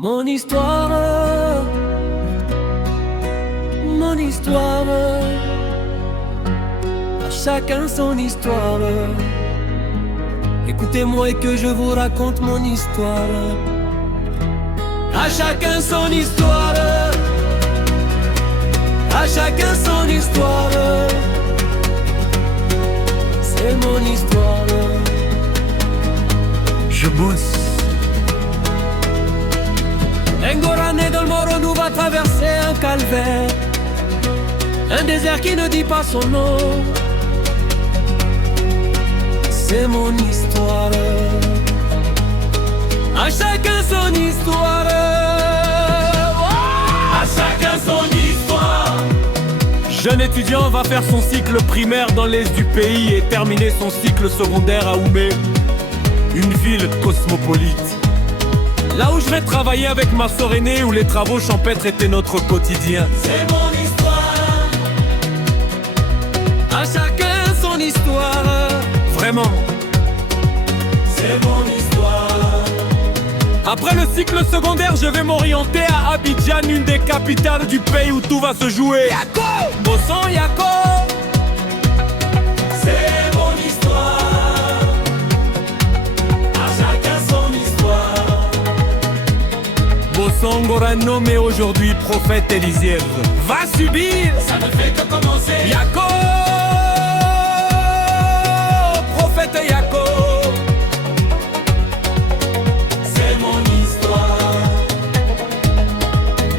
Mon histoire, mon histoire, à chacun son histoire. Écoutez-moi et que je vous raconte mon histoire. À chacun son histoire, à chacun son histoire. C'est mon histoire. Je bosse. Ngorane del Moro nous va traverser un calvaire, un désert qui ne dit pas son nom. C'est mon histoire. À chacun son histoire. À chacun son histoire. Jeune étudiant va faire son cycle primaire dans l'est du pays et terminer son cycle secondaire à Oumé, une ville cosmopolite. Là où je vais travailler avec ma sœur aînée, où les travaux champêtres étaient notre quotidien. C'est mon histoire. À chacun son histoire. Vraiment. C'est mon histoire. Après le cycle secondaire, je vais m'orienter à Abidjan, une des capitales du pays où tout va se jouer. Yako, Bossan Yako. C'est mon histoire. À chacun son histoire. Bossan Ngorane, mais aujourd'hui prophète Élisève, va subir. Ça ne fait que commencer. Yako, prophète Yako. C'est mon histoire.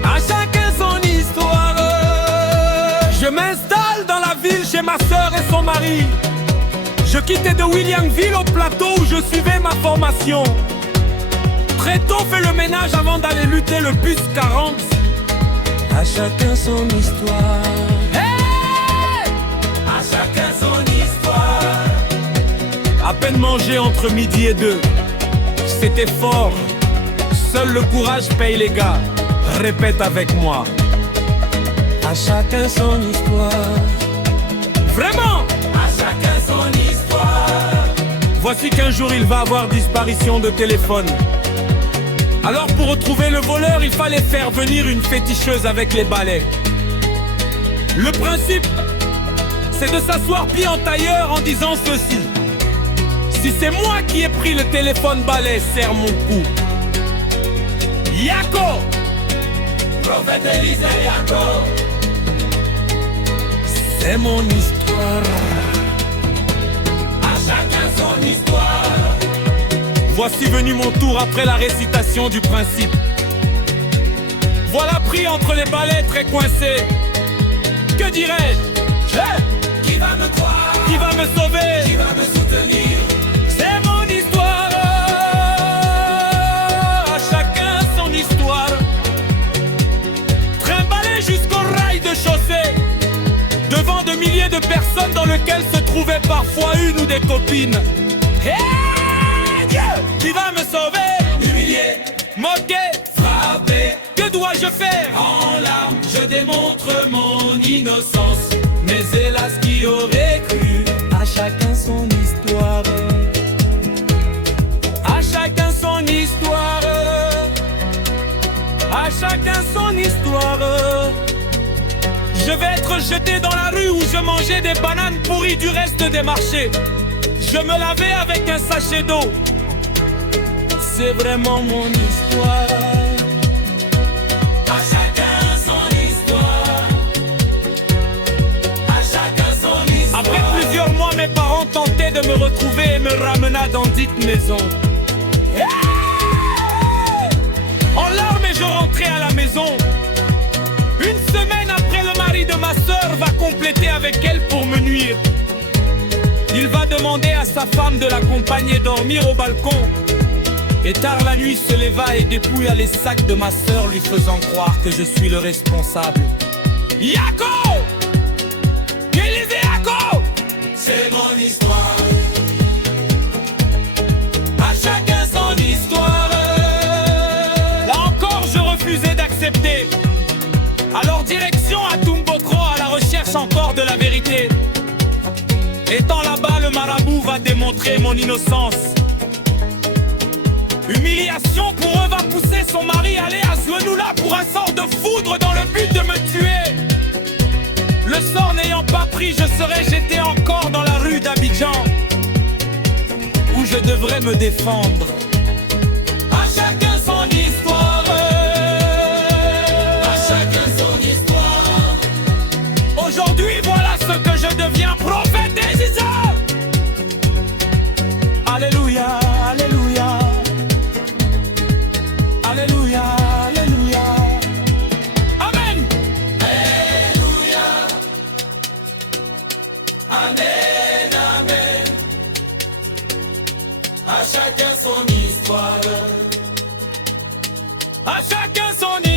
À chacun son histoire. Je m'installe dans la ville chez ma sœur et son mari. Je quittais de Williamville au plateau où je suivais ma formation. Très tôt fait le ménage avant d'aller lutter le bus 40. à chacun son histoire. À chacun son histoire. À peine mangé entre midi et 2. C'était fort. Seul le courage paye les gars. Répète avec moi. À chacun son histoire. Vraiment. À chacun son histoire. Voici qu'un jour il va avoir disparition de téléphone. Alors pour retrouver le voleur, il fallait faire venir une féticheuse avec les balais. Le principe, c'est de s'asseoir pied en tailleur en disant ceci: si c'est moi qui ai pris le téléphone balai, serre mon cou. Yako, Prophète Élisée Yako. C'est mon histoire. À chacun son histoire. voici venu mon tour après la récitation du principe. Voilà pris entre les balais très coincés. Que dirais-je? Qui va me croire? Qui va me sauver? Qui va me soutenir? C'est mon histoire. À chacun son histoire. Trimballé jusqu'au rail de chaussée, devant de milliers de personnes dans lesquelles se trouvaient parfois une ou des copines. Hey, Dieu! Qui va me sauver? Humilié, Moqué? frappé, Que dois-je faire? en larmes, je démontre mon innocence. Mais hélas, qui aurait cru? À chacun son histoire. À chacun son histoire. À chacun son histoire. Je vais être jeté dans la rue où je mangeais des bananes pourries du reste des marchés. Je me lavais avec un sachet d'eau. C'est vraiment mon histoire. À chacun son histoire. À chacun son histoire. Après plusieurs mois, mes parents tentaient de me retrouver et me ramena dans dite maison. En larmes, je rentrais à la maison. Une semaine après, le mari de ma sœur va compléter avec elle pour me nuire. Il va demander à sa femme de l'accompagner dormir au balcon. Et tard la nuit se leva et dépouilla les sacs de ma sœur, lui faisant croire que je suis le responsable. Yako! Élisée Yako! C'est mon histoire. À chacun son histoire. Là encore, je refusais d'accepter. Alors direction à Tumbotro, à la recherche encore de la vérité. Étant là-bas, le marabout va démontrer mon innocence. Humiliation pour eux va pousser poussé son mari à aller à ce genou-là pour un sort de foudre dans le but de me tuer. Le sort n'ayant pas pris, je serais jeté encore dans la rue d'Abidjan, où je devrais me défendre. À chacun son histoire. À chacun son histoire. Aujourd'hui, voilà ce que je deviens, prophète des Isaacs. Alléluia, alléluia. Alléluia, alléluia. Amen. Alléluia. Amen, amen. À chacun son histoire. À chacun son